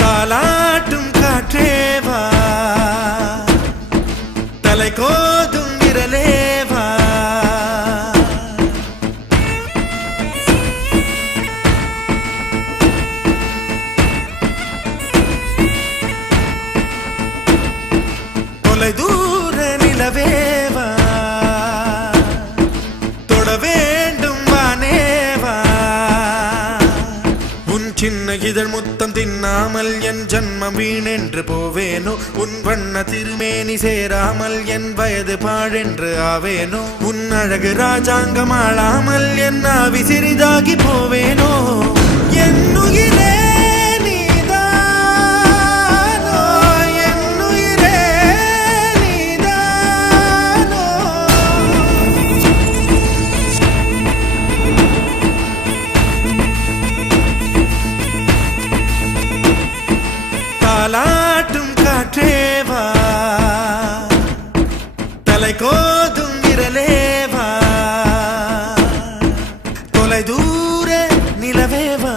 தாலாட்டும் காற்றேவா தலை கோதும் விரலேவா தொலை தூர நிலவேவா தொட வேண்டும் வானேவா உன் சின்ன இதழ் முத்தம் தின்னாமல் என் ஜன்மம் வீணென்று போவேனோ உன் வண்ண திருமேனி சேராமல் என் வயது பாழென்று ஆவேனோ உன் அழகு ராஜாங்கம் ஆளாமல் என் ஆவி சிறிதாகி போவேனோ என் உயிரே நீதானோ என் உயிரே நீதானோ தாலாட்டும் காற்றேவா தலை கோதும் விரலேவா தொலை தூர நிலவேவா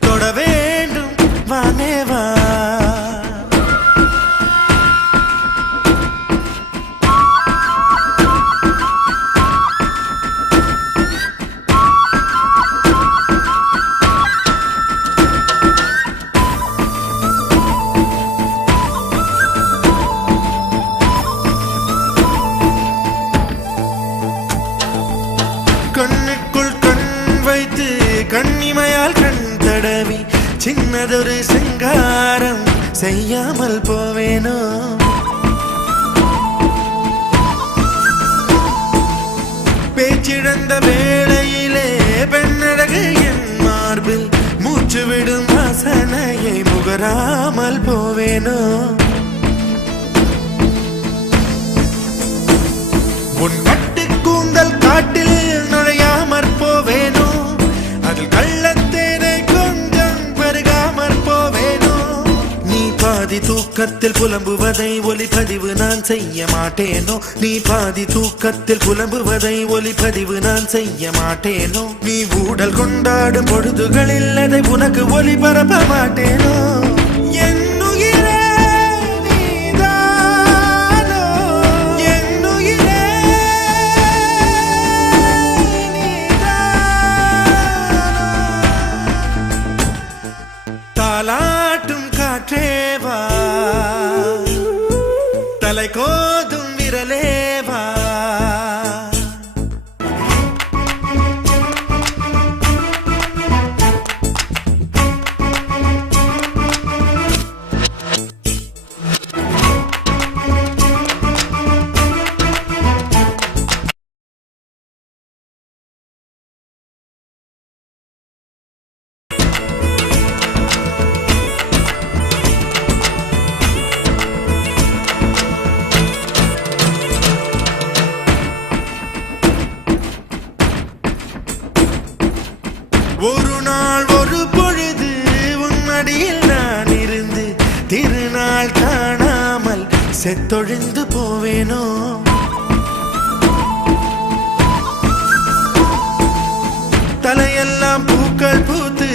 தொட வேண்டும் வானேவா கண்ணுக்குள் கண் வைத்து கண்ணிமையால் கண் தடவி சின்னதொரு சிங்காரம் செய்யாமல் போவேனோ பேச்சிழந்த வேளையிலே பெண்ணழகு என் மார்பில் மூச்சு விடும் வாசனையை முகராமல் போவேனோ உன் கட்டு கூந்தல் காட்டில் நுழையாமற் போவேனோ அதில் கள்ளத்தேனை கொஞ்சம் பருகாமற் போவேனோ நீ பாதி தூக்கத்தில் புலம்புவதை ஒலிப்பதிவு நான் செய்ய மாட்டேனோ நீ பாதி தூக்கத்தில் புலம்புவதை ஒலிப்பதிவு நான் செய்ய மாட்டேனோ நீ ஊடல் கொண்டாடும் பொழுதுகளில் அதை உனக்கு ஒலிபரப்ப மாட்டேனோ என் உயிரே நீதானோ என் உயிரே தாலாட்டும் காற்றேவா தலை கோதும் விரலேவா ஒரு நாள் ஒரு பொழுது உன்னடியில் நான் இருந்து திருநாள் காணாமல் செத்தொழிந்து போவேனோ தலையெல்லாம் பூக்கள் பூத்து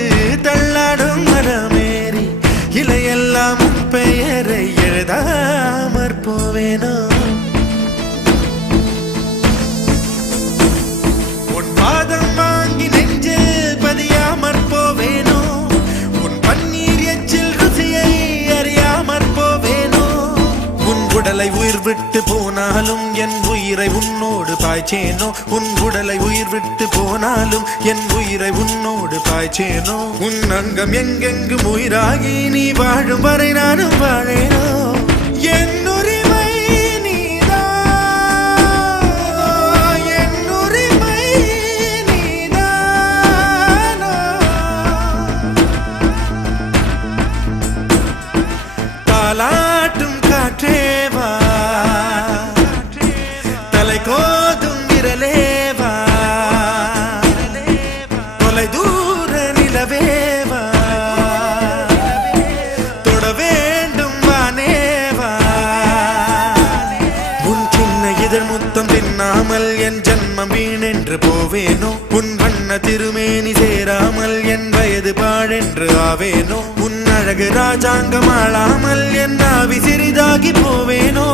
தள்ளாடும் மரமேறி இலையெல்லாம் உன் பெயரை எழுதாமற் போவேனோ உன் பாதம் வாங்கி நெஞ்சில் பதியாமற் போவேனோ உன் பன்னீர் எச்சில் ருசியை அறியாமற் போவேனோ உன் உடலை உயிர் விட்டு போனாலும் என் உயிரை உன்னோடு பாய்ச்சேனோ உன் உடலை உயிர் விட்டு போனாலும் என் உயிரை உன்னோடு பாய்ச்சேனோ உன் அங்கம் எங்கெங்கும் உயிராகி நீ வாழும் வரை நானும் வாழேனோ என் உரிமை நீதான் என் உரிமை நீதானோ தாலாட்டும் காற்றேவா தலை கோதும் விரலேவா தொலை தூர நிலவேவா தொட வேண்டும் வானேவா உன் சின்ன இதழ் முத்தம் தின்னாமல் என் ஜன்மம் வீணென்று போவேனோ உன் வண்ண திருமேனி சேராமல் என் வயது பாழென்று ஆவேனோ உன் அழகு ராஜாங்கம் ஆளாமல் என் ஆவி சிறிதாகி போவேனோ